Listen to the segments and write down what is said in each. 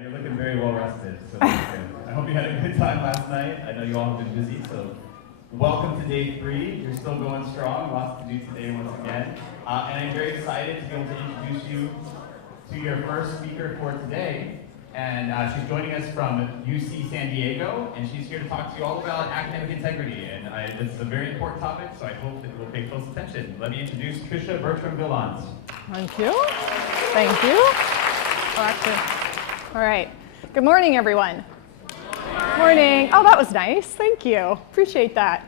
You're looking very well rested, so that's good. I hope you had a good time last night. I know you all have been busy, so welcome to day 3. You're still going strong, lots to do today once again. And I'm very excited to be able to introduce you to your first speaker for today. And she's joining us from UC San Diego, and she's here to talk to you all about academic integrity. And this is a very important topic, so I hope that you will pay close attention. Let me introduce Trisha Bertram-Villans. Thank you. Thank you. All right. Good morning, everyone. Morning. Oh, that was nice. Thank you. Appreciate that.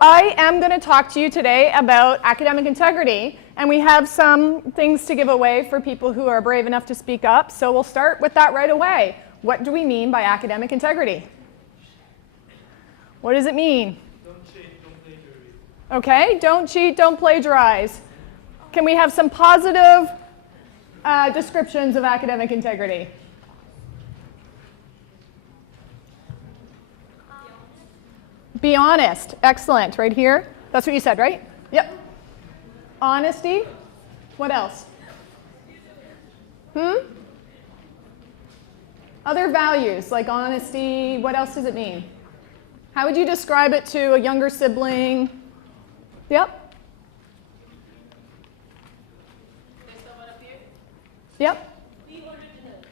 I am going to talk to you today about academic integrity, and we have some things to give away for people who are brave enough to speak up. So we'll start with that right away. What do we mean by academic integrity? What does it mean? Don't cheat, don't plagiarize. Okay, don't cheat, don't plagiarize. Can we have some positive descriptions of academic integrity? Be honest. Excellent. Right here. That's what you said, right? Yep. Honesty. What else? Other values like honesty. What else does it mean? How would you describe it to a younger sibling? Yep. Yep. Be original.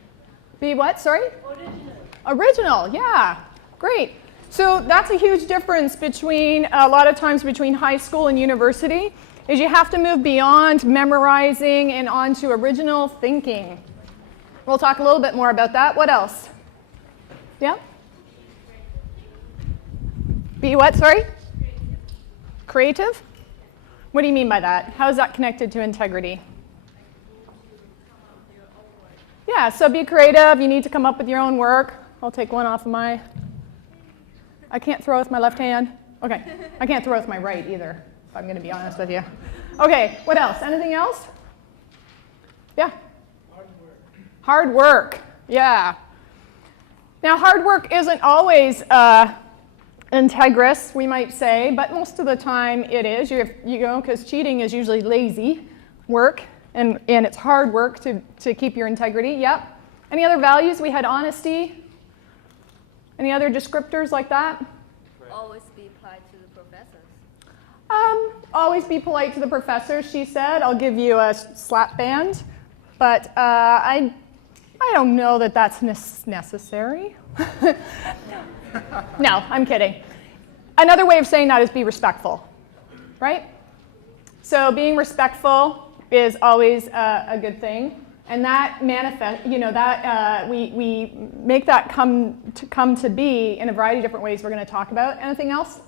Be what? Sorry? Original. Original. Yeah. Great. So that's a huge difference between, a lot of times between high school and university, is you have to move beyond memorizing and onto original thinking. We'll talk a little bit more about that. What else? Yeah? Be what, sorry? Creative? What do you mean by that? How is that connected to integrity? Yeah, so be creative. You need to come up with your own work. I'll take one off of my... I can't throw with my left hand. Okay, I can't throw with my right either, if I'm going to be honest with you. Okay, what else? Anything else? Yeah? Hard work. Hard work, yeah. Now, hard work isn't always integrous, we might say, but most of the time it is. You know, because cheating is usually lazy work, and it's hard work to keep your integrity. Yep. Any other values? We had honesty. Any other descriptors like that? Always be polite to the professors. Always be polite to the professors, she said. I'll give you a slap band, but I don't know that that's necessary. No, I'm kidding. Another way of saying that is be respectful, right? So being respectful is always a good thing. And that manifest, you know, that we make that come to be in a variety of different ways we're going to talk about. Anything else?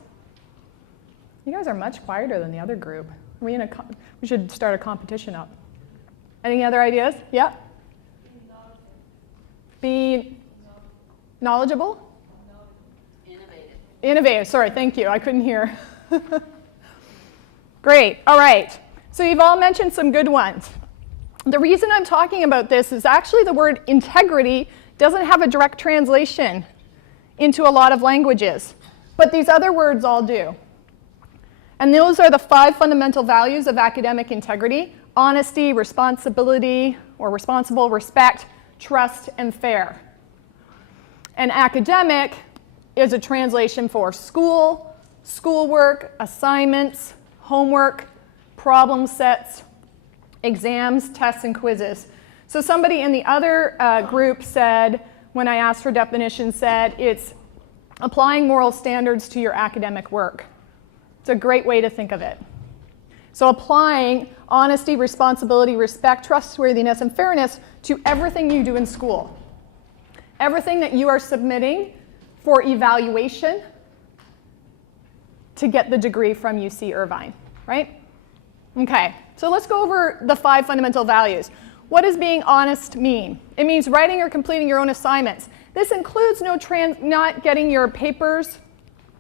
You guys are much quieter than the other group. We should start a competition up. Any other ideas? Yeah? Be knowledgeable? Innovative. Innovative. Sorry, thank you. I couldn't hear. Great. All right. So you've all mentioned some good ones. The reason I'm talking about this is actually the word integrity doesn't have a direct translation into a lot of languages, but these other words all do. And those are the 5 fundamental values of academic integrity: honesty, responsibility, or responsible, respect, trust, and fair. And academic is a translation for school, schoolwork, assignments, homework, problem sets, exams, tests, and quizzes. So somebody in the other group said, when I asked for definition, said it's applying moral standards to your academic work. It's a great way to think of it. So applying honesty, responsibility, respect, trustworthiness, and fairness to everything you do in school. Everything that you are submitting for evaluation to get the degree from UC Irvine, right? Okay, so let's go over the 5 fundamental values. What does being honest mean? It means writing or completing your own assignments. This includes not getting your papers,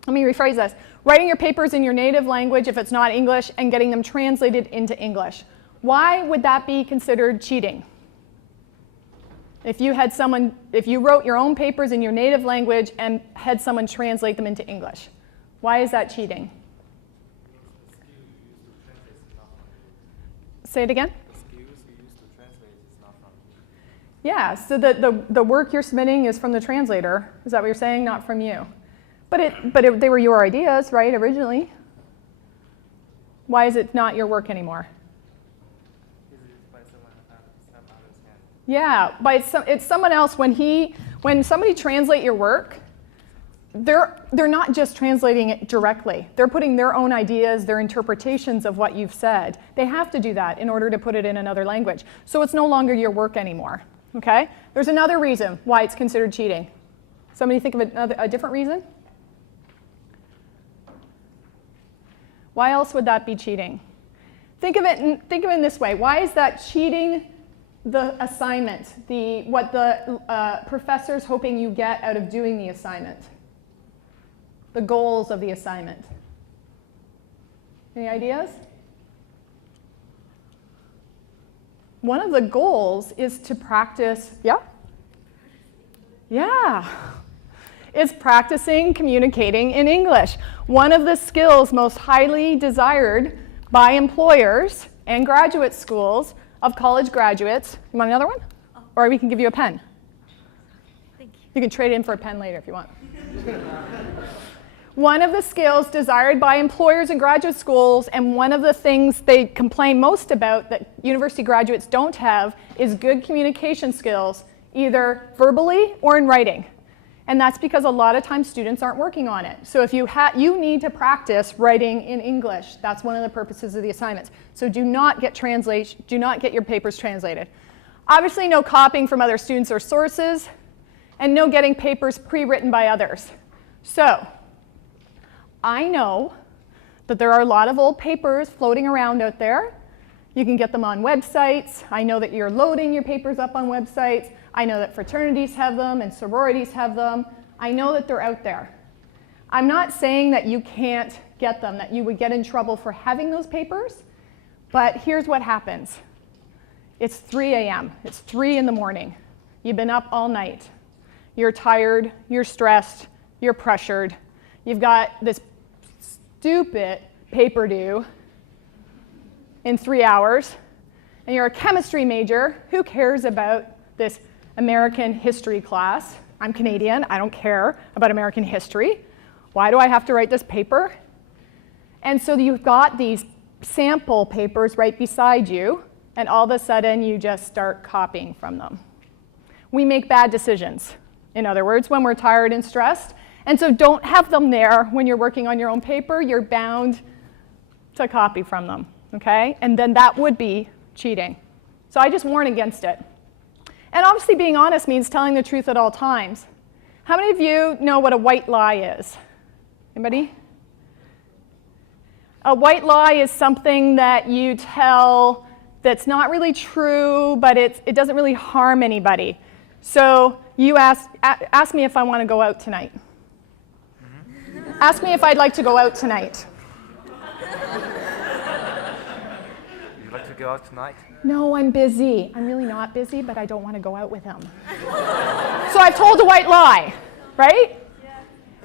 let me rephrase this, writing your papers in your native language if it's not English and getting them translated into English. Why would that be considered cheating? If you wrote your own papers in your native language and had someone translate them into English, why is that cheating? Say it again? The skills you use to translate is not from Yeah, so the work you're submitting is from the translator. Is that what you're saying? Not from you. But they were your ideas, right, originally? Why is it not your work anymore? Yeah, it's someone else. When somebody translate your work, they're not just translating it directly. They're putting their own ideas, their interpretations of what you've said. They have to do that in order to put it in another language. So it's no longer your work anymore. Okay? There's another reason why it's considered cheating. Somebody think of a different reason? Why else would that be cheating? Think of it in this way. Why is that cheating the assignment, what the professor's hoping you get out of doing the assignment? The goals of the assignment. Any ideas? One of the goals is to practice, yeah? Yeah. It's practicing communicating in English. One of the skills most highly desired by employers and graduate schools of college graduates. You want another one? Or we can give you a pen. Thank you. You can trade it in for a pen later if you want. One of the skills desired by employers and graduate schools, and one of the things they complain most about that university graduates don't have, is good communication skills, either verbally or in writing. And that's because a lot of times students aren't working on it. So if you need to practice writing in English. That's one of the purposes of the assignments. So do not get your papers translated. Obviously, no copying from other students or sources, and no getting papers pre-written by others. So I know that there are a lot of old papers floating around out there. You can get them on websites. I know that you're loading your papers up on websites. I know that fraternities have them and sororities have them. I know that they're out there. I'm not saying that you can't get them, that you would get in trouble for having those papers, but here's what happens. It's 3 a.m. It's 3 in the morning. You've been up all night. You're tired, you're stressed, you're pressured. You've got this stupid paper due in 3 hours, and you're a chemistry major. Who cares about this American history class? I'm Canadian, I don't care about American history. Why do I have to write this paper? And so you've got these sample papers right beside you, and all of a sudden you just start copying from them. We make bad decisions, in other words, when we're tired and stressed. And so don't have them there when you're working on your own paper. You're bound to copy from them, okay? And then that would be cheating. So I just warn against it. And obviously being honest means telling the truth at all times. How many of you know what a white lie is? Anybody? A white lie is something that you tell that's not really true, but it doesn't really harm anybody. So you ask me if I want to go out tonight. Ask me if I'd like to go out tonight. You'd like to go out tonight? No, I'm busy. I'm really not busy, but I don't want to go out with him. So I've told a white lie, right? Yeah.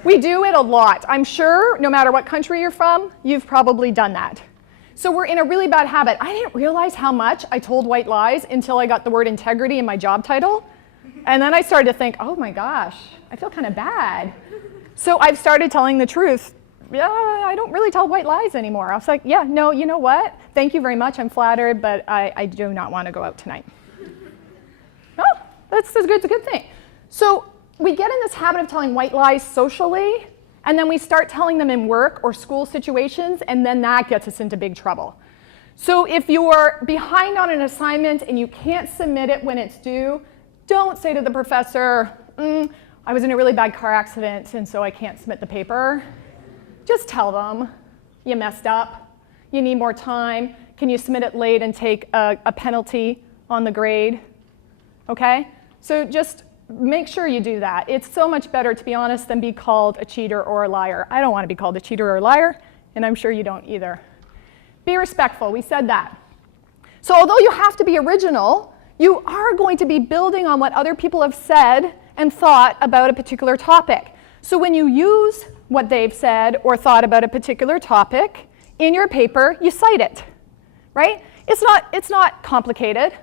We do it a lot. I'm sure no matter what country you're from, you've probably done that. So we're in a really bad habit. I didn't realize how much I told white lies until I got the word integrity in my job title. And then I started to think, oh my gosh, I feel kind of bad. So I've started telling the truth. Yeah, I don't really tell white lies anymore. I was like, yeah, no, you know what? Thank you very much. I'm flattered, but I do not want to go out tonight. Oh, that's a good thing. So we get in this habit of telling white lies socially, and then we start telling them in work or school situations, and then that gets us into big trouble. So if you're behind on an assignment and you can't submit it when it's due, don't say to the professor, I was in a really bad car accident, and so I can't submit the paper. Just tell them you messed up, you need more time, can you submit it late and take a penalty on the grade, okay? So just make sure you do that. It's so much better, to be honest, than be called a cheater or a liar. I don't want to be called a cheater or a liar, and I'm sure you don't either. Be respectful, we said that. So although you have to be original, you are going to be building on what other people have said and thought about a particular topic. So when you use what they've said or thought about a particular topic in your paper, you cite it, right? It's not complicated.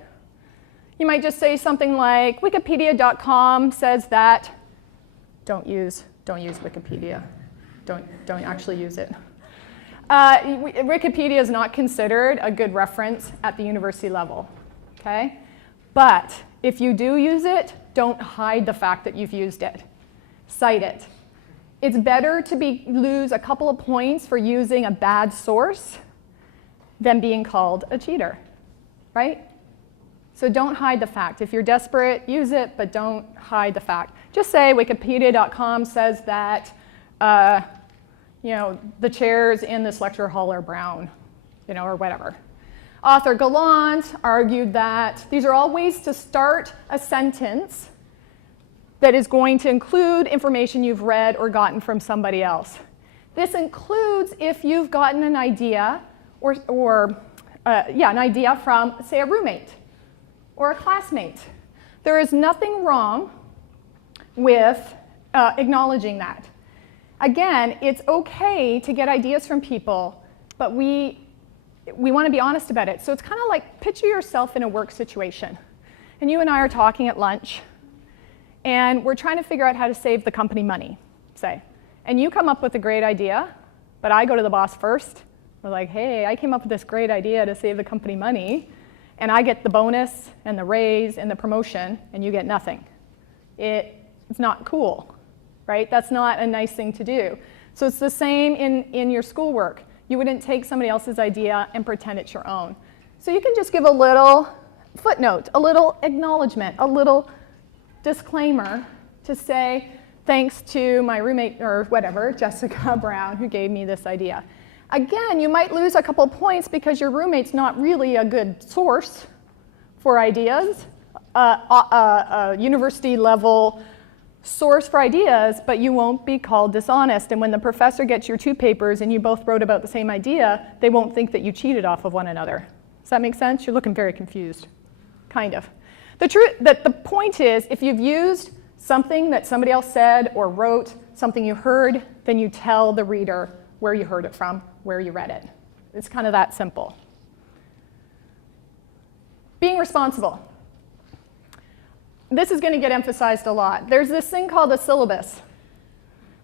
You might just say something like, Wikipedia.com says that. Don't use Wikipedia. Don't actually use it. Wikipedia is not considered a good reference at the university level, okay? But if you do use it, don't hide the fact that you've used it. Cite it. It's better to lose a couple of points for using a bad source than being called a cheater, right? So don't hide the fact. If you're desperate, use it, but don't hide the fact. Just say Wikipedia.com says that the chairs in this lecture hall are brown, or whatever. Author Gallant argued that these are all ways to start a sentence that is going to include information you've read or gotten from somebody else. This includes if you've gotten an idea an idea from, say, a roommate or a classmate. There is nothing wrong with acknowledging that. Again, it's okay to get ideas from people, but we want to be honest about it. So it's kind of like picture yourself in a work situation. And you and I are talking at lunch, and we're trying to figure out how to save the company money, say. And you come up with a great idea, but I go to the boss first. We're like, hey, I came up with this great idea to save the company money, and I get the bonus and the raise and the promotion, and you get nothing. It's not cool, right? That's not a nice thing to do. So it's the same in your schoolwork. You wouldn't take somebody else's idea and pretend it's your own. So you can just give a little footnote, a little acknowledgement, a little disclaimer to say, thanks to my roommate or whatever, Jessica Brown, who gave me this idea. Again, you might lose a couple points because your roommate's not really a good source for ideas, a university level source for ideas, but you won't be called dishonest. And when the professor gets your two papers and you both wrote about the same idea, they won't think that you cheated off of one another. Does that make sense? You're looking very confused, kind of. The point is, if you've used something that somebody else said or wrote, something you heard, then you tell the reader where you heard it from, where you read it. It's kind of that simple. Being responsible. This is going to get emphasized a lot. There's this thing called a syllabus,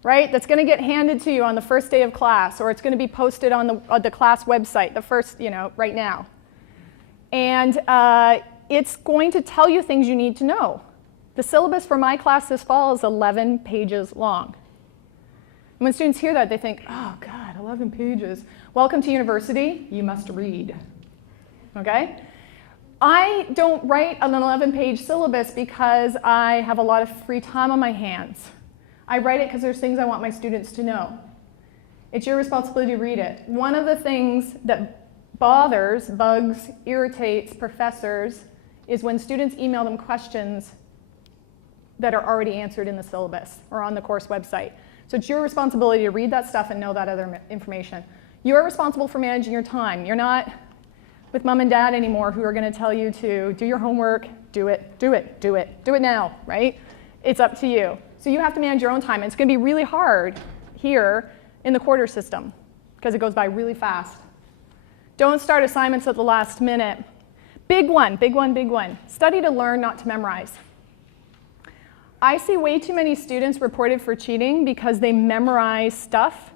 right? That's going to get handed to you on the first day of class, or it's going to be posted on the class website, the first, right now. And it's going to tell you things you need to know. The syllabus for my class this fall is 11 pages long. And when students hear that, they think, oh God, 11 pages. Welcome to university, you must read, okay? I don't write an 11-page syllabus because I have a lot of free time on my hands. I write it because there's things I want my students to know. It's your responsibility to read it. One of the things that bugs, irritates professors is when students email them questions that are already answered in the syllabus or on the course website. So it's your responsibility to read that stuff and know that other information. You're responsible for managing your time. You're not with mom and dad anymore who are going to tell you to do your homework, do it now, right? It's up to you. So you have to manage your own time. And it's going to be really hard here in the quarter system because it goes by really fast. Don't start assignments at the last minute. Big one. Study to learn, not to memorize. I see way too many students reported for cheating because they memorize stuff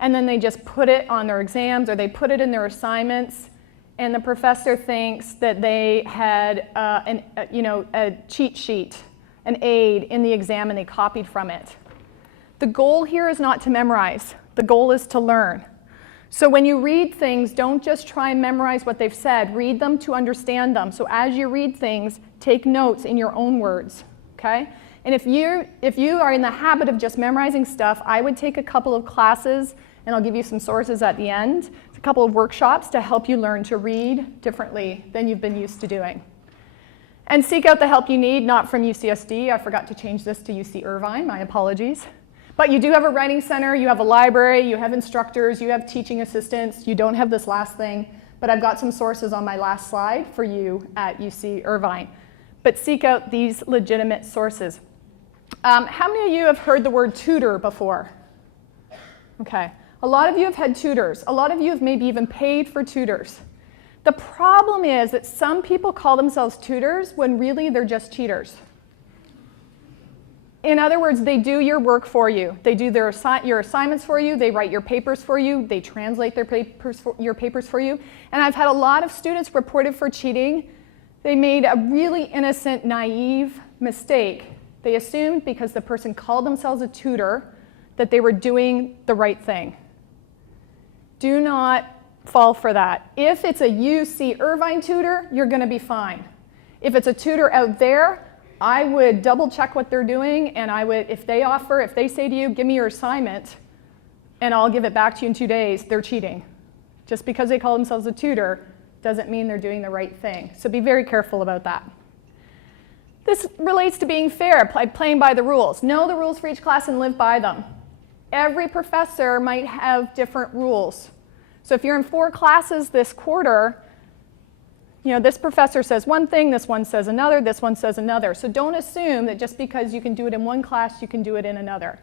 and then they just put it on their exams or they put it in their assignments, and the professor thinks that they had a cheat sheet, an aid in the exam, and they copied from it. The goal here is not to memorize. The goal is to learn. So when you read things, don't just try and memorize what they've said. Read them to understand them. So as you read things, take notes in your own words, okay? And if you are in the habit of just memorizing stuff, I would take a couple of classes, and I'll give you some sources at the end, a couple of workshops to help you learn to read differently than you've been used to doing. And seek out the help you need, not from UCSD. I forgot to change this to UC Irvine, my apologies. But you do have a writing center, you have a library, you have instructors, you have teaching assistants. You don't have this last thing, but I've got some sources on my last slide for you at UC Irvine. But seek out these legitimate sources. How many of you have heard the word tutor before? Okay. A lot of you have had tutors. A lot of you have maybe even paid for tutors. The problem is that some people call themselves tutors when really they're just cheaters. In other words, they do your work for you. They do your assignments for you. They write your papers for you. They translate your papers for you. And I've had a lot of students reported for cheating. They made a really innocent, naive mistake. They assumed because the person called themselves a tutor that they were doing the right thing. Do not fall for that. If it's a UC Irvine tutor, you're going to be fine. If it's a tutor out there, I would double check what they're doing, and I would, if they say to you, give me your assignment, and I'll give it back to you in 2 days, they're cheating. Just because they call themselves a tutor doesn't mean they're doing the right thing. So be very careful about that. This relates to being fair, playing by the rules. Know the rules for each class and live by them. Every professor might have different rules. So if you're in 4 classes this quarter, this professor says one thing, this one says another, this one says another. So don't assume that just because you can do it in one class, you can do it in another.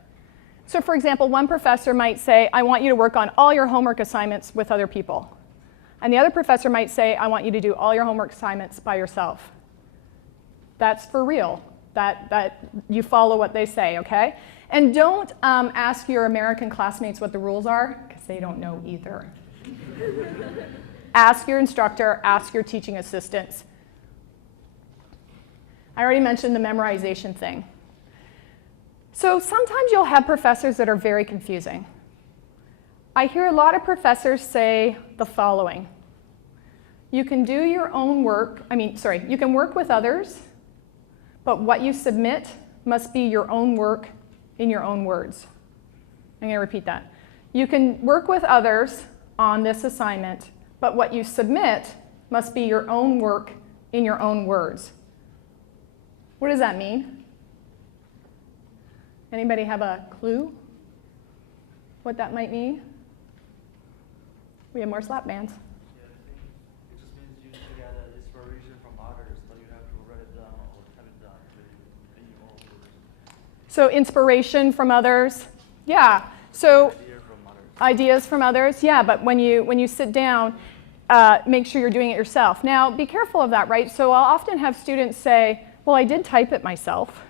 So for example, one professor might say, I want you to work on all your homework assignments with other people. And the other professor might say, I want you to do all your homework assignments by yourself. That's for real. That you follow what they say, okay? And don't ask your American classmates what the rules are, because they don't know either. Ask your instructor, ask your teaching assistants. I already mentioned the memorization thing. So sometimes you'll have professors that are very confusing. I hear a lot of professors say the following. You can do your own work, you can work with others, but what you submit must be your own work in your own words. I'm going to repeat that. You can work with others on this assignment, but what you submit must be your own work in your own words. What does that mean? Anybody have a clue what that might mean? We have more slap bands. Yeah, I think it just means you get an inspiration from others, but you have to write it down or type it down in your own words. So inspiration from others, yeah. So ideas from others, yeah. But when you sit down, make sure you're doing it yourself. Now, be careful of that, right? So I'll often have students say, "Well, I did type it myself,"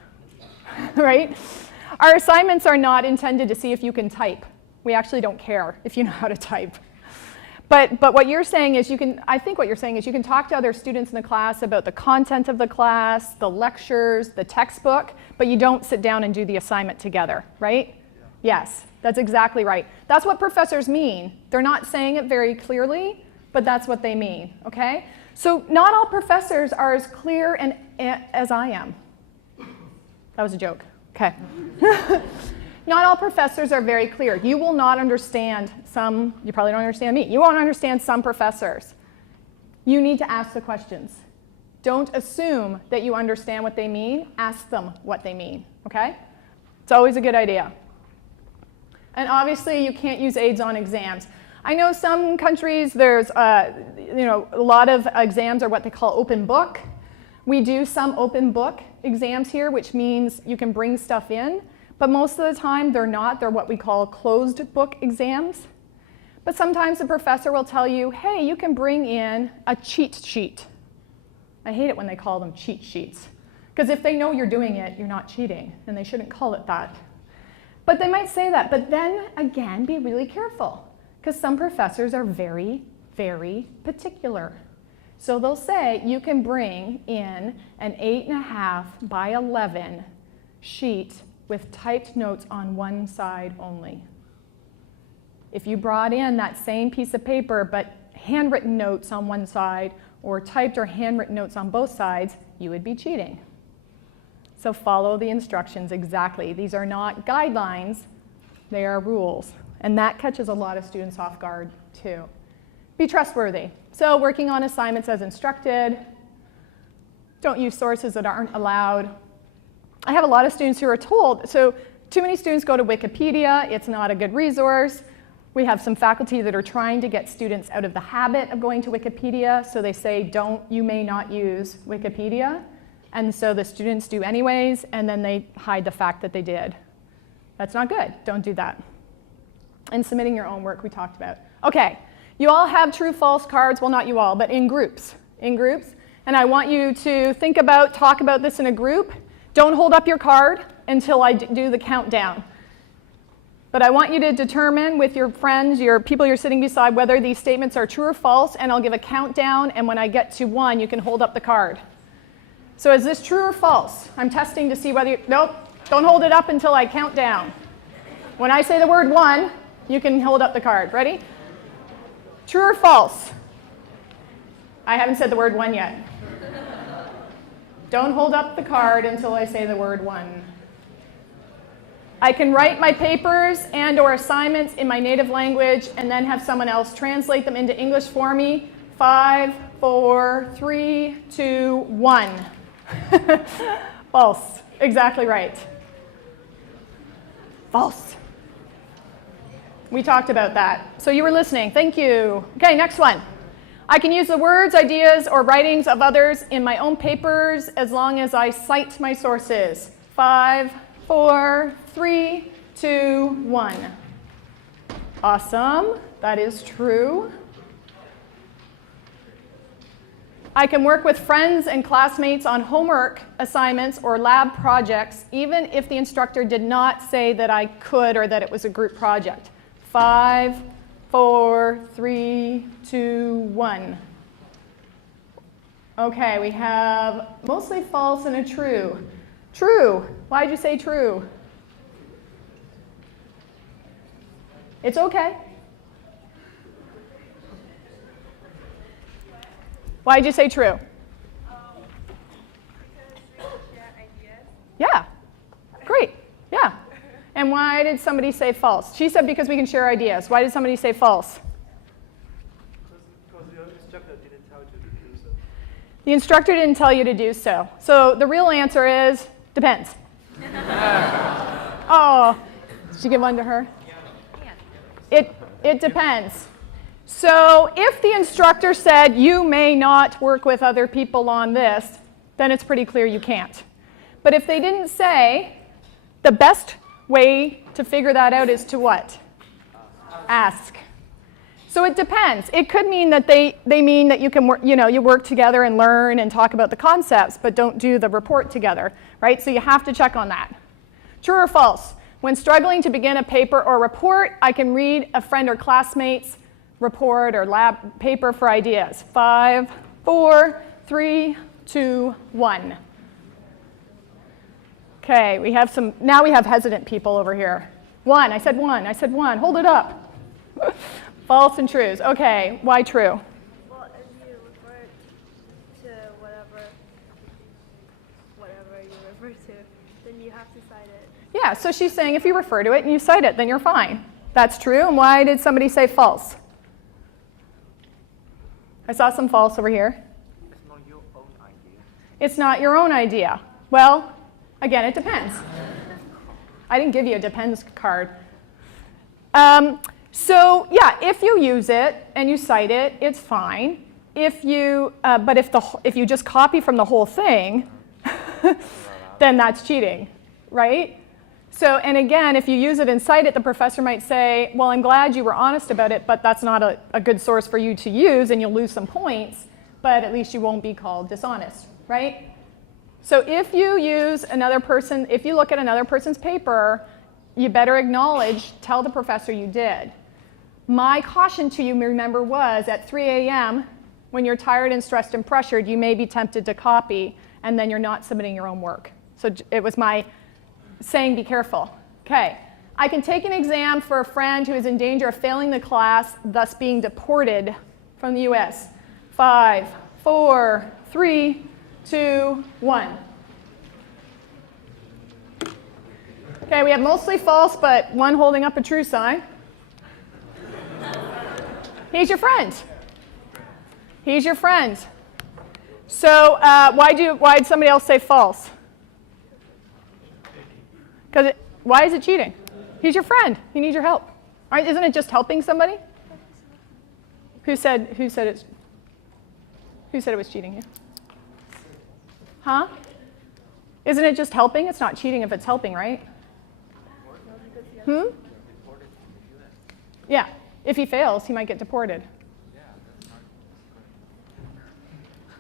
right? Our assignments are not intended to see if you can type. We actually don't care if you know how to type. But what you're saying is I think what you're saying is you can talk to other students in the class about the content of the class, the lectures, the textbook, but you don't sit down and do the assignment together, right? Yeah. Yes, that's exactly right. That's what professors mean. They're not saying it very clearly, but that's what they mean, okay? So not all professors are as clear as I am. That was a joke, okay. Not all professors are very clear. You will not understand some, you probably don't understand me. You won't understand some professors. You need to ask the questions. Don't assume that you understand what they mean. Ask them what they mean, okay? It's always a good idea. And obviously, you can't use aids on exams. I know some countries, there's a lot of exams are what they call open book. We do some open book exams here, which means you can bring stuff in. But most of the time, they're not. They're what we call closed book exams. But sometimes the professor will tell you, hey, you can bring in a cheat sheet. I hate it when they call them cheat sheets. Because if they know you're doing it, you're not cheating, and they shouldn't call it that. But they might say that. But then, again, be really careful, because some professors are very, very particular. So they'll say you can bring in an 8.5 by 11 sheet with typed notes on one side only. If you brought in that same piece of paper but handwritten notes on one side or typed or handwritten notes on both sides, you would be cheating. So follow the instructions exactly. These are not guidelines, they are rules. And that catches a lot of students off guard too. Be trustworthy. So working on assignments as instructed. Don't use sources that aren't allowed. I have a lot of students who are told, so too many students go to Wikipedia, it's not a good resource. We have some faculty that are trying to get students out of the habit of going to Wikipedia, so they say, you may not use Wikipedia. And so the students do anyways, and then they hide the fact that they did. That's not good, don't do that. And submitting your own work we talked about. Okay, You all have true false cards, well, not you all, but in groups. And I want you to talk about this in a group. Don't hold up your card until I do the countdown. But I want you to determine with your friends, your people you're sitting beside, whether these statements are true or false, and I'll give a countdown, and when I get to 1, you can hold up the card. So is this true or false? I'm testing to see whether nope, don't hold it up until I count down. When I say the word 1, you can hold up the card. Ready? True or false? I haven't said the word 1 yet. Don't hold up the card until I say the word 1. I can write my papers and/or assignments in my native language and then have someone else translate them into English for me. 5, 4, 3, 2, 1. False. Exactly right. False. We talked about that. So you were listening. Thank you. Okay, next one. I can use the words, ideas, or writings of others in my own papers as long as I cite my sources. 5, 4, 3, 2, 1. Awesome. That is true. I can work with friends and classmates on homework assignments or lab projects, even if the instructor did not say that I could or that it was a group project. 5, 4, 3, 2, 1. Okay, we have mostly false and a true. True. Why did you say true? It's okay. Why did you say true? Because we share ideas. Yeah. Great. Yeah. And why did somebody say false? She said because we can share ideas. Why did somebody say false? Because your instructor didn't tell you to do so. The instructor didn't tell you to do so. So the real answer is depends. Oh, did you give one to her? It depends. So if the instructor said you may not work with other people on this, then it's pretty clear you can't. But if they didn't say, the best way to figure that out is to what? Ask. So it depends. It could mean that they mean that you can work, you work together and learn and talk about the concepts, but don't do the report together, right? So you have to check on that. True or false? When struggling to begin a paper or report, I can read a friend or classmate's report or lab paper for ideas. 5, 4, 3, 2, 1. Okay, now we have hesitant people over here. 1, I said 1, I said 1, hold it up. False and trues. Okay, why true? Well, if you refer to whatever you refer to, then you have to cite it. Yeah, so she's saying if you refer to it and you cite it, then you're fine. That's true. And why did somebody say false? I saw some false over here. It's not your own idea. It's not your own idea. Well, again, it depends. I didn't give you a depends card. So yeah, if you use it and you cite it, it's fine. But if you just copy from the whole thing, then that's cheating, right? So, and again, if you use it and cite it, the professor might say, well, I'm glad you were honest about it, but that's not a good source for you to use, and you'll lose some points, but at least you won't be called dishonest, right? So if you look at another person's paper, you better tell the professor you did. My caution to you, remember, was at 3 a.m., when you're tired and stressed and pressured, you may be tempted to copy, and then you're not submitting your own work. So it was my saying be careful. Okay, I can take an exam for a friend who is in danger of failing the class, thus being deported from the US. 5, 4, 3, 2, 1. Okay, we have mostly false, but one holding up a true sign. He's your friend. He's your friend. So why did somebody else say false? Why is it cheating? He's your friend. He needs your help. All right, isn't it just helping somebody? Who said it was cheating you? Huh? Isn't it just helping? It's not cheating if it's helping, right? Yeah. If he fails, he might get deported.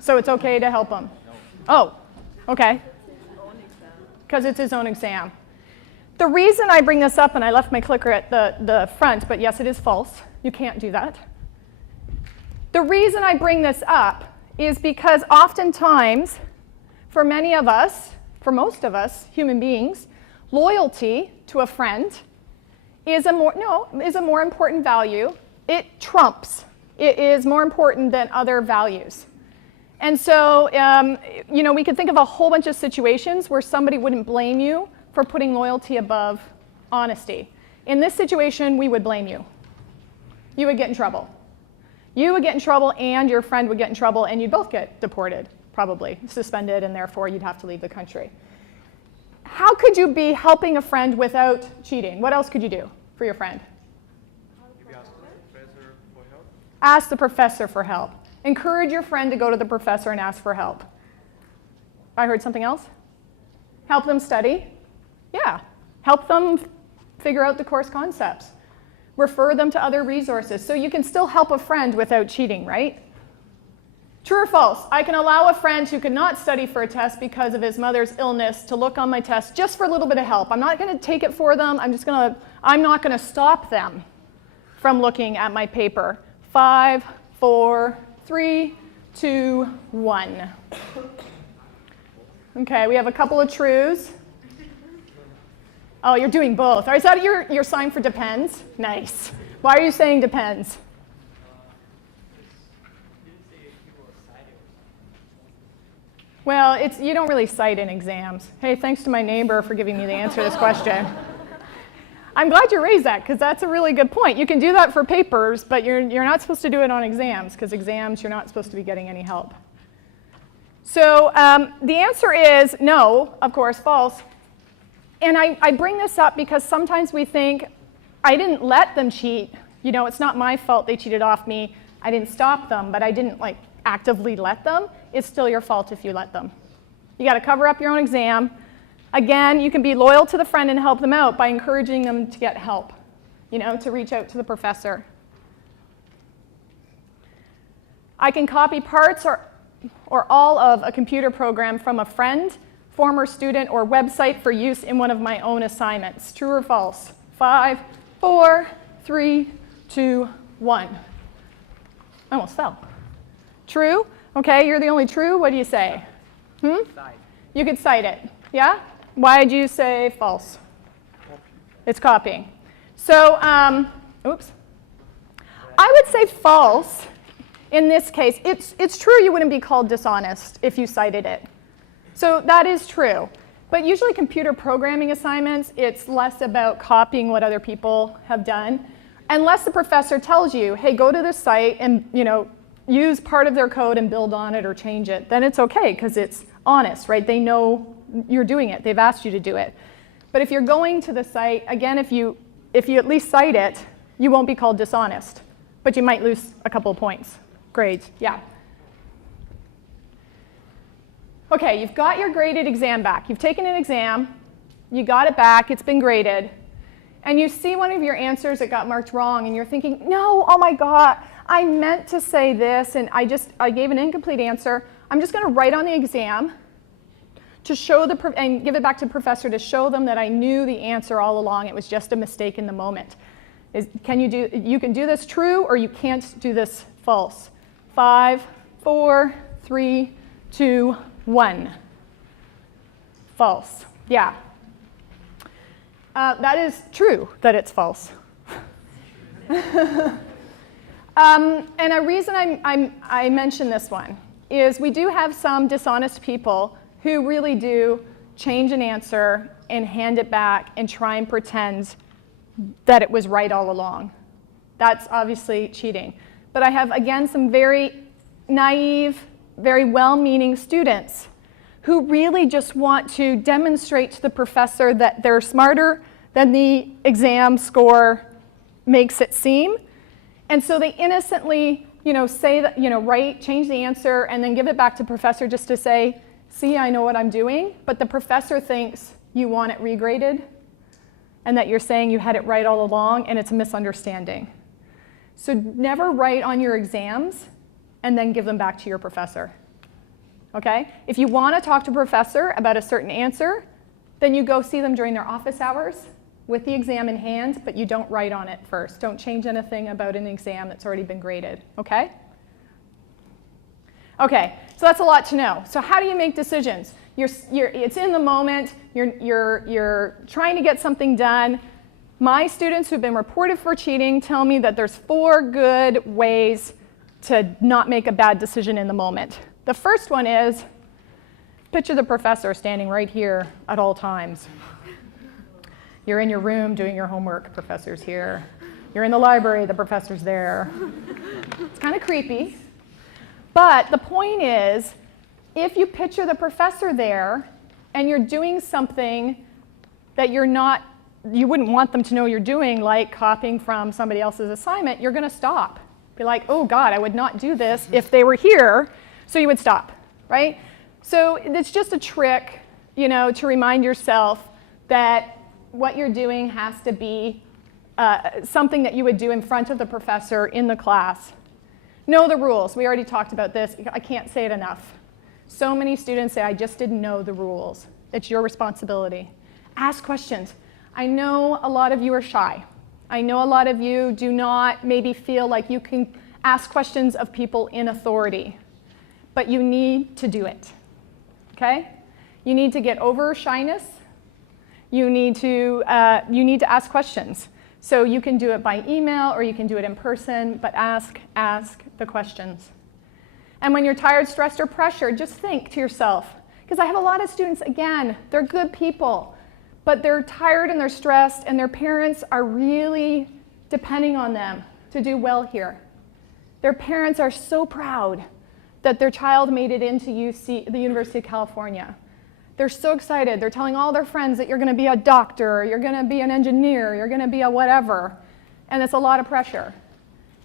So it's okay to help him? Oh, okay. Because it's his own exam. The reason I bring this up, and I left my clicker at the front, but yes, it is false. You can't do that. The reason I bring this up is because oftentimes, for many of us, for most of us, human beings, loyalty to a friend is a more important value. It trumps. It is more important than other values. And so, we could think of a whole bunch of situations where somebody wouldn't blame you for putting loyalty above honesty. In this situation, we would blame you. You would get in trouble. You would get in trouble, and your friend would get in trouble, and you'd both get deported, probably, suspended, and therefore you'd have to leave the country. How could you be helping a friend without cheating? What else could you do for your friend? Maybe ask the professor for help. Ask the professor for help. Encourage your friend to go to the professor and ask for help. I heard something else? Help them study. Yeah. Help them figure out the course concepts. Refer them to other resources. So you can still help a friend without cheating, right? True or false? I can allow a friend who could not study for a test because of his mother's illness to look on my test just for a little bit of help. I'm not going to take it for them. I'm not going to stop them from looking at my paper. 5, 4, 3, 2, 1. Okay, we have a couple of trues. Oh, you're doing both. Is that your sign for depends? Nice. Why are you saying depends? Well, you don't really cite in exams. Hey, thanks to my neighbor for giving me the answer to this question. I'm glad you raised that, because that's a really good point. You can do that for papers, but you're not supposed to do it on exams, because exams, you're not supposed to be getting any help. So the answer is no, of course, false. And I bring this up because sometimes we think, I didn't let them cheat. It's not my fault they cheated off me. I didn't stop them, but I didn't actively let them. It's still your fault if you let them. You got to cover up your own exam. Again, you can be loyal to the friend and help them out by encouraging them to get help, to reach out to the professor. I can copy parts or all of a computer program from a friend, former student, or website for use in one of my own assignments. True or false? 5, 4, 3, 2, 1. I almost fell. True? Okay, you're the only true. What do you say? Cite. You could cite it. Yeah? Why did you say false? Copy. It's copying. So, oops. I would say false in this case. It's true you wouldn't be called dishonest if you cited it. So that is true. But usually computer programming assignments, it's less about copying what other people have done. Unless the professor tells you, hey, go to this site and use part of their code and build on it or change it, then it's okay because it's honest, right? They know you're doing it. They've asked you to do it. But if you're going to the site, again, if you at least cite it, you won't be called dishonest. But you might lose a couple of points. Grades, yeah. Okay, you've got your graded exam back. You've taken an exam, you got it back, it's been graded, and you see one of your answers that got marked wrong, and you're thinking, no, oh my God, I meant to say this, and I gave an incomplete answer. I'm just going to write on the exam to show and give it back to the professor to show them that I knew the answer all along. It was just a mistake in the moment. You can do this true, or you can't do this false. 5, 4, 3, 2, 1. False. Yeah. That is true that it's false. And a reason I mention this one is we do have some dishonest people who really do change an answer and hand it back and try and pretend that it was right all along. That's obviously cheating. But I have, again, some very naive, very well-meaning students who really just want to demonstrate to the professor that they're smarter than the exam score makes it seem. And so they innocently, say that, change the answer and then give it back to professor just to say, see, I know what I'm doing. But the professor thinks you want it regraded and that you're saying you had it right all along, and it's a misunderstanding. So never write on your exams and then give them back to your professor. Okay? If you want to talk to a professor about a certain answer, then you go see them during their office hours with the exam in hand, but you don't write on it first. Don't change anything about an exam that's already been graded, okay? Okay, so that's a lot to know. So how do you make decisions? It's in the moment, you're trying to get something done. My students who've been reported for cheating tell me that there's 4 good ways to not make a bad decision in the moment. The first one is, picture the professor standing right here at all times. You're in your room doing your homework, professor's here. You're in the library, the professor's there. It's kind of creepy. But the point is, if you picture the professor there and you're doing something that you wouldn't want them to know you're doing, like copying from somebody else's assignment, you're going to stop. Be like, oh God, I would not do this if they were here. So you would stop, right? So it's just a trick, to remind yourself that what you're doing has to be something that you would do in front of the professor in the class. Know the rules. We already talked about this. I can't say it enough. So many students say, I just didn't know the rules. It's your responsibility. Ask questions. I know a lot of you are shy. I know a lot of you do not maybe feel like you can ask questions of people in authority, but you need to do it, okay? You need to get over shyness. You need to ask questions. So you can do it by email or you can do it in person, but ask the questions. And when you're tired, stressed, or pressured, just think to yourself, because I have a lot of students, again, they're good people, but they're tired and they're stressed and their parents are really depending on them to do well here. Their parents are so proud that their child made it into the University of California. They're so excited. They're telling all their friends that you're going to be a doctor, you're going to be an engineer, you're going to be a whatever. And it's a lot of pressure.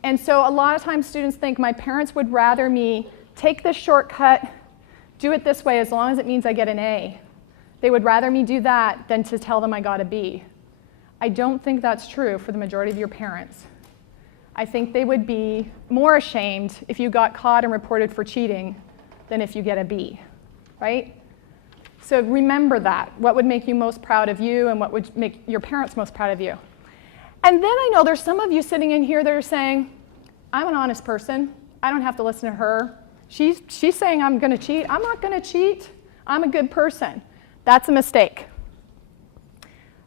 And so a lot of times students think my parents would rather me take this shortcut, do it this way as long as it means I get an A. They would rather me do that than to tell them I got a B. I don't think that's true for the majority of your parents. I think they would be more ashamed if you got caught and reported for cheating than if you get a B, right? So remember that. What would make you most proud of you and what would make your parents most proud of you? And then I know there's some of you sitting in here that are saying, I'm an honest person. I don't have to listen to her. She's saying I'm going to cheat. I'm not going to cheat. I'm a good person. That's a mistake.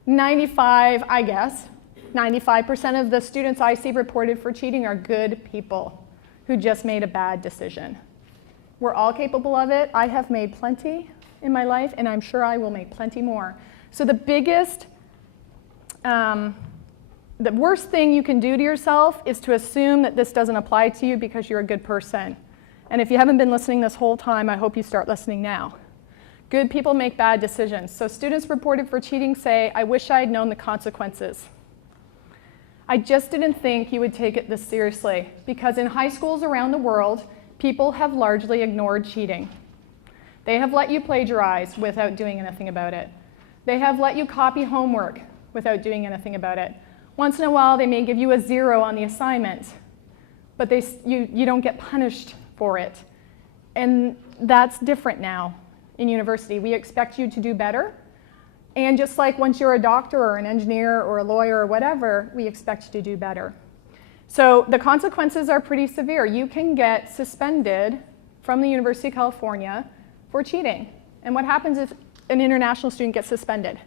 95% of the students I see reported for cheating are good people who just made a bad decision. We're all capable of it. I have made plenty in my life, and I'm sure I will make plenty more. So the worst thing you can do to yourself is to assume that this doesn't apply to you because you're a good person. And if you haven't been listening this whole time, I hope you start listening now. Good people make bad decisions. So students reported for cheating say, I wish I had known the consequences. I just didn't think you would take it this seriously, because in high schools around the world, people have largely ignored cheating. They have let you plagiarize without doing anything about it. They have let you copy homework without doing anything about it. Once in a while, they may give you a 0 on the assignment, but you don't get punished for it. And that's different now in university. We expect you to do better. And just like once you're a doctor or an engineer or a lawyer or whatever, we expect you to do better. So the consequences are pretty severe. You can get suspended from the University of California for cheating. And what happens if an international student gets suspended?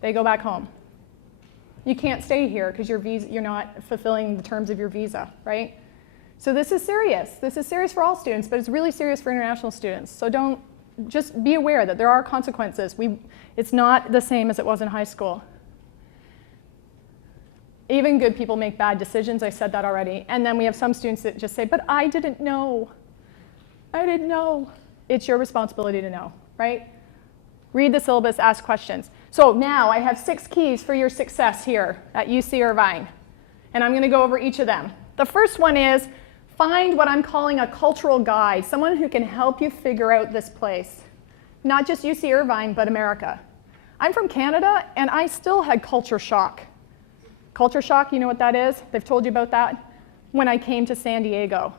They go back home. You can't stay here because you're not fulfilling the terms of your visa, right? So this is serious. This is serious for all students, but it's really serious for international students. So just be aware that there are consequences. It's not the same as it was in high school. Even good people make bad decisions. I said that already. And then we have some students that just say, but I didn't know. I didn't know. It's your responsibility to know, right? Read the syllabus, ask questions. So now I have 6 keys for your success here at UC Irvine. And I'm going to go over each of them. The first one is find what I'm calling a cultural guide, someone who can help you figure out this place. Not just UC Irvine, but America. I'm from Canada, and I still had culture shock. Culture shock, you know what that is? They've told you about that? When I came to San Diego.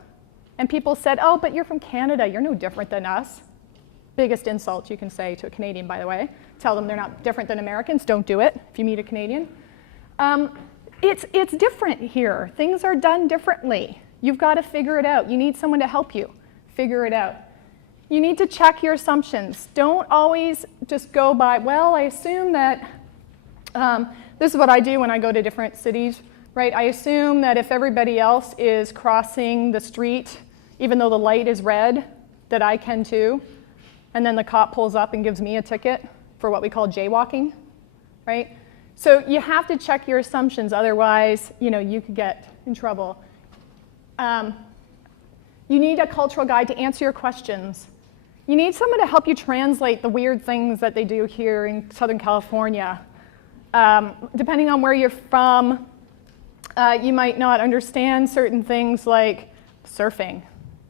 And people said, oh, but you're from Canada. You're no different than us. Biggest insult you can say to a Canadian, by the way. Tell them they're not different than Americans. Don't do it if you meet a Canadian. It's different here. Things are done differently. You've got to figure it out. You need someone to help you figure it out. You need to check your assumptions. Don't always just go by, well, I assume that, this is what I do when I go to different cities, right? I assume that if everybody else is crossing the street, even though the light is red, that I can too. And then the cop pulls up and gives me a ticket for what we call jaywalking, right? So you have to check your assumptions, otherwise, you could get in trouble. You need a cultural guide to answer your questions. You need someone to help you translate the weird things that they do here in Southern California. Depending on where you're from, you might not understand certain things like surfing.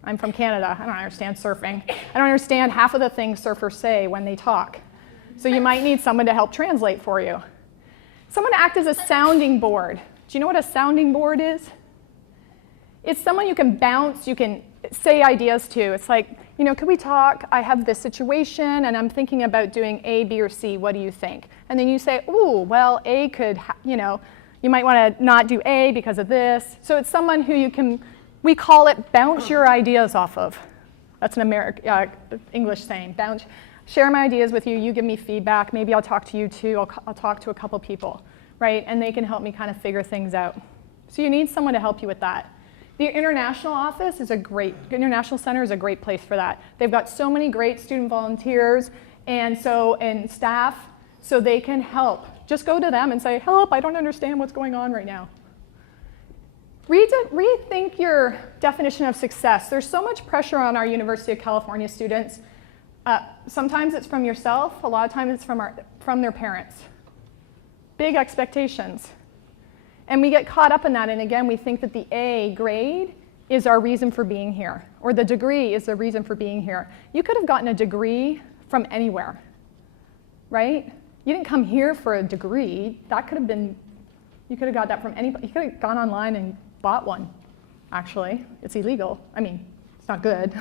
I'm from Canada. I don't understand surfing. I don't understand half of the things surfers say when they talk. So you might need someone to help translate for you. Someone to act as a sounding board. Do you know what a sounding board is? It's someone you can bounce, you can say ideas to. It's like, can we talk? I have this situation and I'm thinking about doing A, B, or C. What do you think? And then you say, ooh, well, A could, you might want to not do A because of this. So it's someone who we call it bounce your ideas off of. That's an English saying, share my ideas with you, you give me feedback, maybe I'll talk to you too, I'll talk to a couple people, right? And they can help me kind of figure things out. So you need someone to help you with that. The International Office International Center is a great place for that. They've got so many great student volunteers and staff, so they can help. Just go to them and say, help, I don't understand what's going on right now. Rethink your definition of success. There's so much pressure on our University of California students. Sometimes it's from yourself, a lot of times it's from their parents. Big expectations. And we get caught up in that, and again, we think that the A grade is our reason for being here, or the degree is the reason for being here. You could have gotten a degree from anywhere, right? You didn't come here for a degree. That could have been, you could have got that from anybody. You could have gone online and bought one, actually. It's illegal. I mean, it's not good,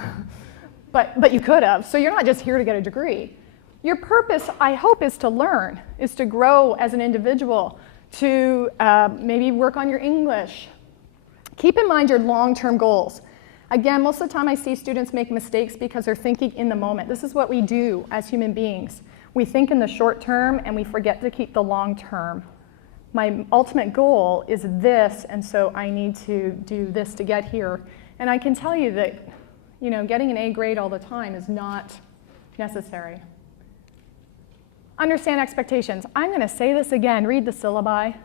but you could have. So you're not just here to get a degree. Your purpose, I hope, is to learn, is to grow as an individual, to maybe work on your English. Keep in mind your long-term goals. Again, most of the time I see students make mistakes because they're thinking in the moment. This is what we do as human beings. We think in the short term and we forget to keep the long term. My ultimate goal is this, and so I need to do this to get here. And I can tell you that, getting an A grade all the time is not necessary. Understand expectations. I'm going to say this again, read the syllabi.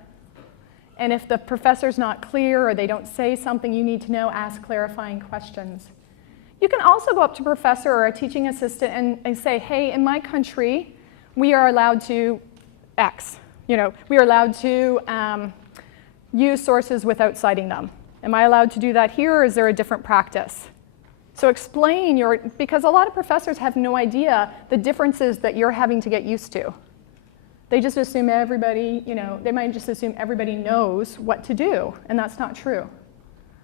And if the professor's not clear or they don't say something you need to know, ask clarifying questions. You can also go up to a professor or a teaching assistant and say, hey, in my country, we are allowed to X. We are allowed to use sources without citing them. Am I allowed to do that here, or is there a different practice? So explain because a lot of professors have no idea the differences that you're having to get used to. They just assume everybody, they might just assume everybody knows what to do, and that's not true.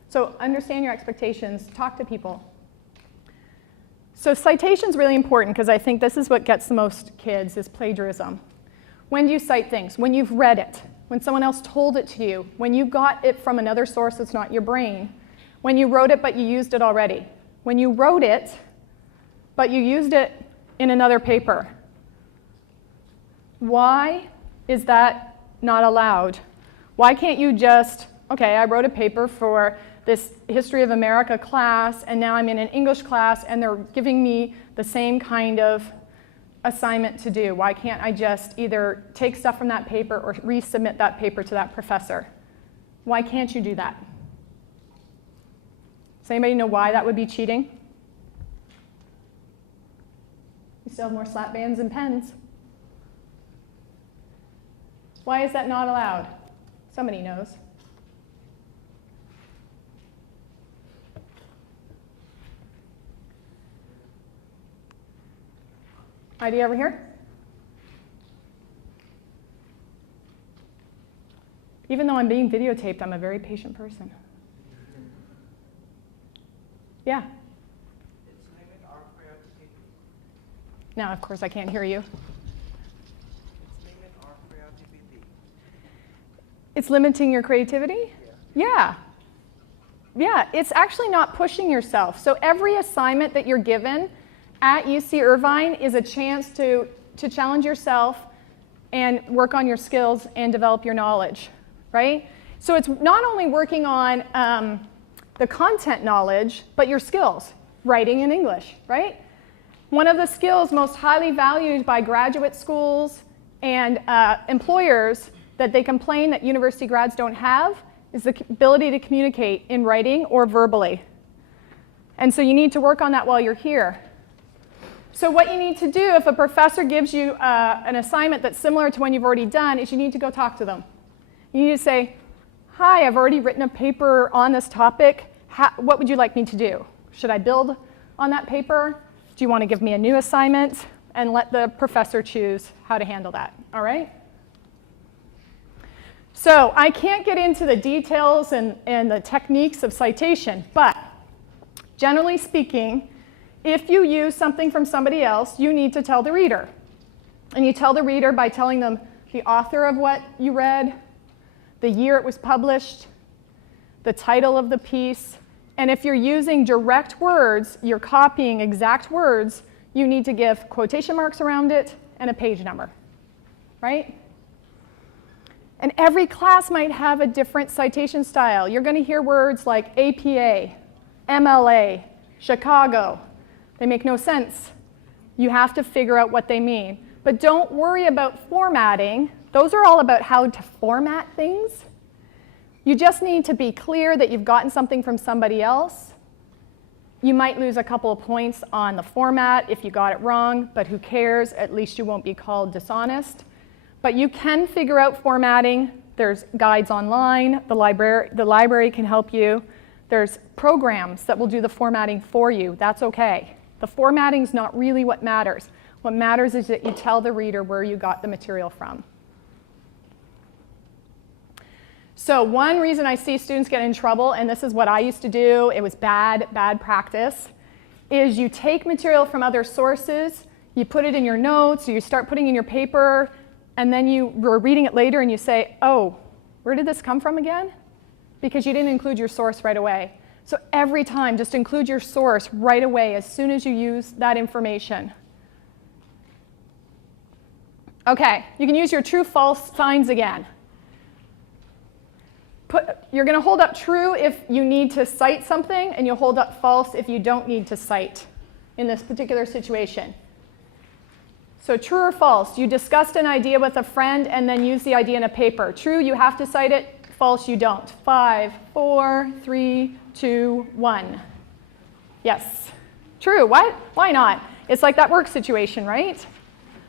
So understand your expectations, talk to people. So citation's really important because I think this is what gets the most kids, is plagiarism. When do you cite things? When you've read it, when someone else told it to you, when you got it from another source that's not your brain, when you wrote it but you used it already. When you wrote it, but you used it in another paper. Why is that not allowed? Why can't you just, okay, I wrote a paper for this History of America class, and now I'm in an English class, and they're giving me the same kind of assignment to do. Why can't I just either take stuff from that paper or resubmit that paper to that professor? Why can't you do that? Does anybody know why that would be cheating? You still have more slap bands and pens. Why is that not allowed? Somebody knows. Idea over here? Even though I'm being videotaped, I'm a very patient person. Yeah. It's limit our creativity. Now, of course, I can't hear you. It's limit our creativity. It's limiting your creativity? Yeah. Yeah, it's actually not pushing yourself. So every assignment that you're given at UC Irvine is a chance to challenge yourself and work on your skills and develop your knowledge, right? So it's not only working on the content knowledge, but your skills, writing in English, right? One of the skills most highly valued by graduate schools and employers that they complain that university grads don't have is the ability to communicate in writing or verbally. And so you need to work on that while you're here. So what you need to do if a professor gives you an assignment that's similar to one you've already done is you need to go talk to them. You need to say, hi, I've already written a paper on this topic. What would you like me to do? Should I build on that paper? Do you want to give me a new assignment? And let the professor choose how to handle that, all right? So I can't get into the details and the techniques of citation, but generally speaking, if you use something from somebody else, you need to tell the reader. And you tell the reader by telling them the author of what you read, the year it was published, the title of the piece, and if you're using direct words, you're copying exact words, you need to give quotation marks around it and a page number, right? And every class might have a different citation style. You're going to hear words like APA, MLA, Chicago. They make no sense. You have to figure out what they mean. But don't worry about formatting. Those are all about how to format things. You just need to be clear that you've gotten something from somebody else. You might lose a couple of points on the format if you got it wrong, but who cares? At least you won't be called dishonest. But you can figure out formatting. There's guides online. The library can help you. There's programs that will do the formatting for you. That's okay. The formatting's not really what matters. What matters is that you tell the reader where you got the material from. So one reason I see students get in trouble, and this is what I used to do, it was bad practice, is you take material from other sources, you put it in your notes, or you start putting in your paper, and then you were reading it later and you say, oh, where did this come from again? Because you didn't include your source right away. So every time, just include your source right away as soon as you use that information. Okay, you can use your true false signs again. You're going to hold up true if you need to cite something, and you'll hold up false if you don't need to cite in this particular situation. So true or false, you discussed an idea with a friend and then use the idea in a paper. True, you have to cite it. False, you don't. 5, 4, 3, 2, 1. Yes. True. What? Why not? It's like that work situation, right?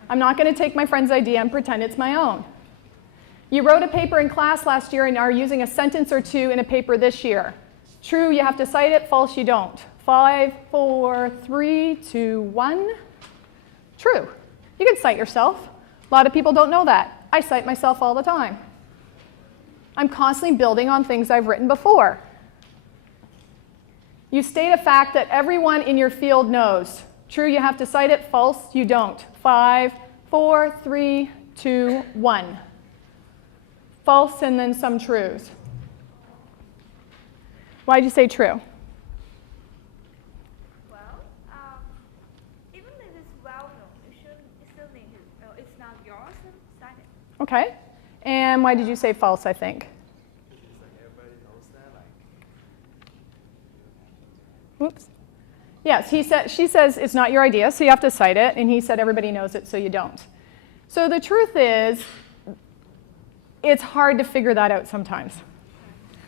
I'm not going to take my friend's idea and pretend it's my own. You wrote a paper in class last year and are using a sentence or two in a paper this year. True, you have to cite it. False, you don't. 5, 4, 3, 2, 1. True. You can cite yourself. A lot of people don't know that. I cite myself all the time. I'm constantly building on things I've written before. You state a fact that everyone in your field knows. True, you have to cite it. False, you don't. 5, 4, 3, 2, 1. False and then some truths. Why did you say true? Well, even if it's well known, you still need to. It's not yours, and sign it. Okay. And why did you say false, I think? It's like everybody knows that, Whoops. Yes, she says it's not your idea, so you have to cite it, and he said everybody knows it, so you don't. So the truth is, it's hard to figure that out sometimes.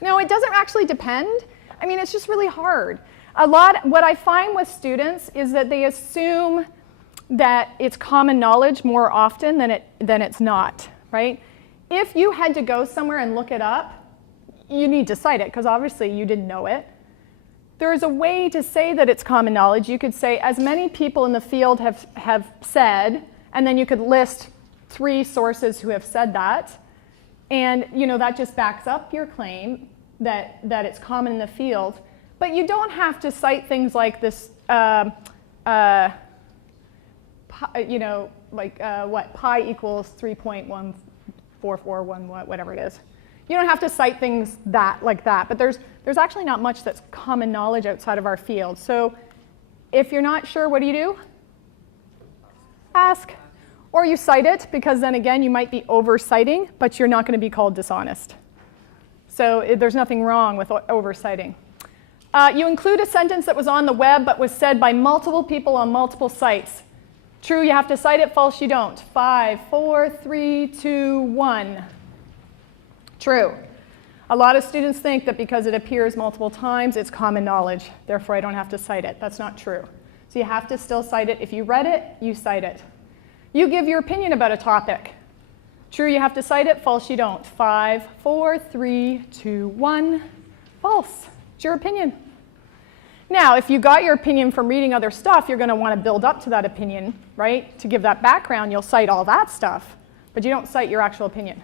No, it doesn't actually depend. I mean, it's just really hard. What I find with students is that they assume that it's common knowledge more often than it's not, right? If you had to go somewhere and look it up, you need to cite it, because obviously you didn't know it. There's a way to say that it's common knowledge. You could say, as many people in the field have said, and then you could list 3 sources who have said that. And that just backs up your claim that it's common in the field. But you don't have to cite things like this, you know, like what, pi equals 3.1441, whatever it is. You don't have to cite things like that, but there's actually not much that's common knowledge outside of our field. So if you're not sure, what do? Ask. Or you cite it, because then again, you might be over-citing, but you're not going to be called dishonest. So there's nothing wrong with over-citing. You include a sentence that was on the web but was said by multiple people on multiple sites. True, you have to cite it. False, you don't. 5, 4, 3, 2, 1. True. A lot of students think that because it appears multiple times, it's common knowledge. Therefore, I don't have to cite it. That's not true. So you have to still cite it. If you read it, you cite it. You give your opinion about a topic. True, you have to cite it. False, you don't. 5, 4, 3, 2, 1. False. It's your opinion. Now, if you got your opinion from reading other stuff, you're going to want to build up to that opinion, right? To give that background, you'll cite all that stuff, but you don't cite your actual opinion.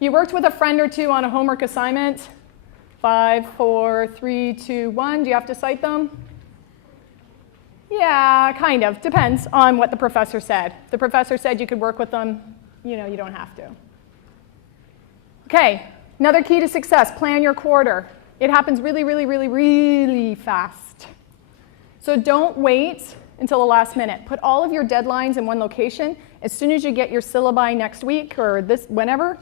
You worked with a friend or two on a homework assignment. 5, 4, 3, 2, 1. Do you have to cite them? Yeah, kind of. Depends on what the professor said. If the professor said you could work with them, you know, you don't have to. Okay, another key to success, plan your quarter. It happens really, really, really, really fast. So don't wait until the last minute. Put all of your deadlines in one location. As soon as you get your syllabi next week or whenever,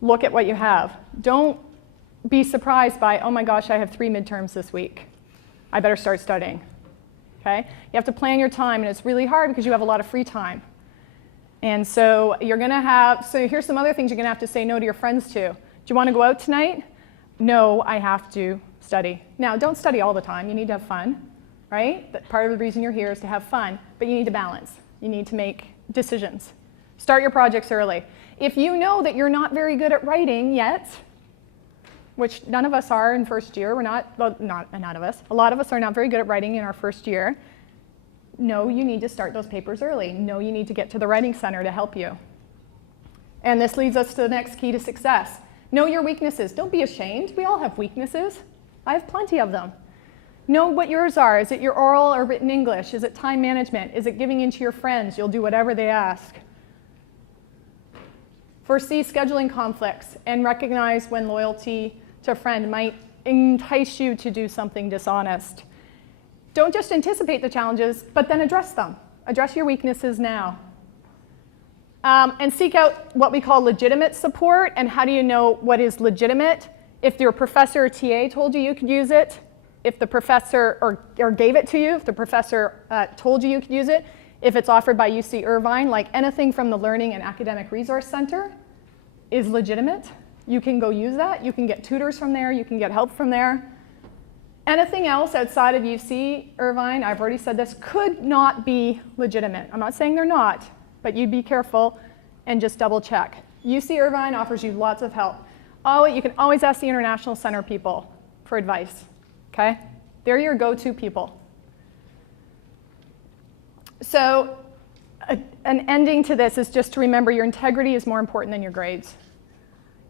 look at what you have. Don't be surprised by, oh my gosh, I have 3 midterms this week. I better start studying. Okay? You have to plan your time, and it's really hard because you have a lot of free time. And so you're going to have, so here's some other things you're going to have to say no to your friends to. Do you want to go out tonight? No, I have to study. Now, don't study all the time. You need to have fun, right? Part of the reason you're here is to have fun, but you need to balance. You need to make decisions. Start your projects early. If you know that you're not very good at writing yet, which none of us are in first year, we're not, well, not none of us. A lot of us are not very good at writing in our first year. No, you need to start those papers early. No, you need to get to the writing center to help you. And this leads us to the next key to success. Know your weaknesses. Don't be ashamed. We all have weaknesses. I have plenty of them. Know what yours are. Is it your oral or written English? Is it time management? Is it giving in to your friends? You'll do whatever they ask. Foresee scheduling conflicts and recognize when loyalty to a friend might entice you to do something dishonest. Don't just anticipate the challenges, but then address them. Address your weaknesses now. And seek out what we call legitimate support. And how do you know what is legitimate? If your professor or TA told you you could use it, if the professor or gave it to you, if the professor told you you could use it, if it's offered by UC Irvine, like anything from the Learning and Academic Resource Center is legitimate. You can go use that. You can get tutors from there. You can get help from there. Anything else outside of UC Irvine, I've already said this, could not be legitimate. I'm not saying they're not, but you'd be careful and just double check. UC Irvine offers you lots of help. Oh, you can always ask the International Center people for advice, okay? They're your go-to people. So an ending to this is just to remember your integrity is more important than your grades.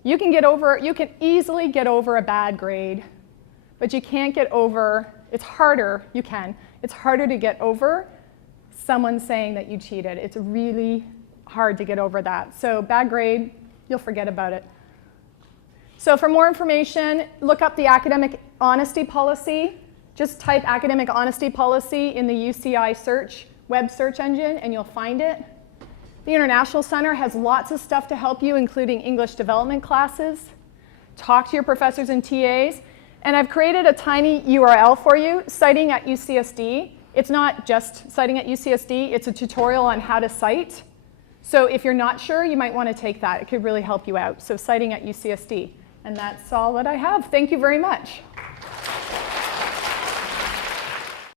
You can easily get over a bad grade, but you can't get over, it's harder to get over someone saying that you cheated. It's really hard to get over that. So bad grade, you'll forget about it. So for more information, look up the academic honesty policy. Just type academic honesty policy in the UCI web search engine and you'll find it. The International Center has lots of stuff to help you, including English development classes. Talk to your professors and TAs. And I've created a tiny URL for you, citing at UCSD. It's not just citing at UCSD, it's a tutorial on how to cite. So if you're not sure, you might want to take that. It could really help you out. So citing at UCSD. And that's all that I have. Thank you very much.